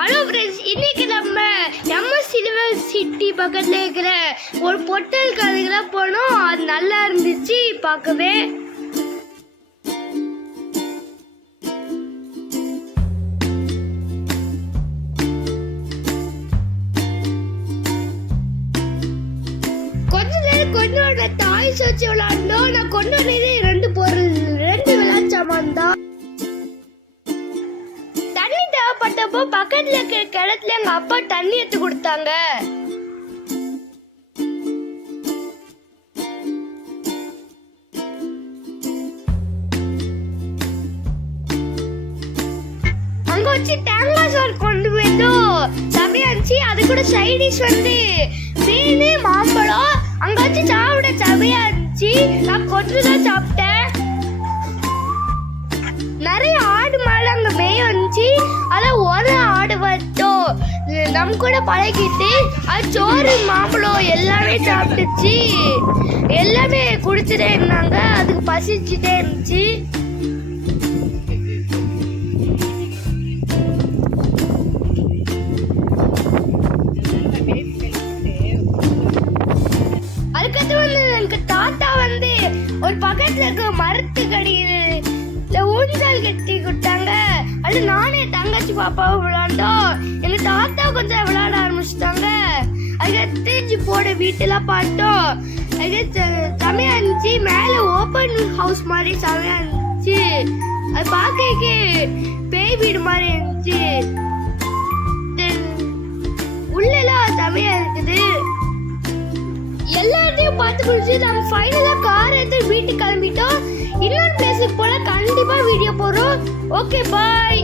Hello friends, இன்னைக்கு நம்ம MS university பக்கத்தில் இருக்கிற ஒரு பொட்டல் கதைகளாக போனோம். அது நல்லா இருந்துச்சு பார்க்கவே. கொஞ்ச நேரம் கொண்டோட டாய்ஸ் வச்சு விளையாடணும். நான் கொண்டு வந்ததே ரெண்டு விளையாச்சாமான் தான். தேவைப்பட்டப்போ பக்கத்துல இருக்கிற கிணத்துல எங்க அப்பா தண்ணி எடுத்து கொடுத்தாங்க. அங்க வச்சு தேங்காய் சோறு கொண்டு போயிட்டோம். சமையாச்சு. அது கூட சைடிஷ் வந்து மீன் மாம்பழம். அங்க வச்சு சாப்பிட சமையாச்சு. நான் கொண்டுதான் சாப்பிட்டேன். நிறைய ஆடு மாடு அங்க மேய வந்துச்சு. அத ஒரு ஆடு வச்சோம் நம்ம கூட பழகிட்டு அது சோறு மாம்பழம் எல்லாமே சாப்பிட்டுச்சு. எல்லாமே குடிச்சுட்டே இருந்தாங்க. அதுக்கு பசிச்சுட்டே இருந்துச்சு. அதுக்கடுத்து வந்து எனக்கு தாத்தா வந்து ஒரு பக்கத்துல இருக்க மரத்துக்கடியில் ஊஞ்சல் கட்டி கொடுத்தாங்க. அது நானே தங்கச்சி பாப்பாவும் விளையாண்டோம். எங்க தாத்தா கொஞ்சம் விளையாட ஆரம்பிச்சிட்டாங்க. அதுக்கடுத்து போட வீட்டெல்லாம் பார்த்தோம். அதுக்கு செமையா இருந்துச்சு. மேல ஓப்பன் ஹவுஸ் மாதிரி செமையா இருந்துச்சு. அது பார்க்க பேய் வீடு மாதிரி இருந்துச்சு. உள்ளெல்லாம் செமையா இருக்குது. எல்லாத்தையும் பார்த்து முடிச்சு நம்ம ஃபைனலா கார் எடுத்து வீட்டுக்கு கிளம்பிட்டோம். இன்னொரு பிளேஸுக்கு போல கண்டிப்பா வீடியோ போடுறோம். ஓகே, பாய்.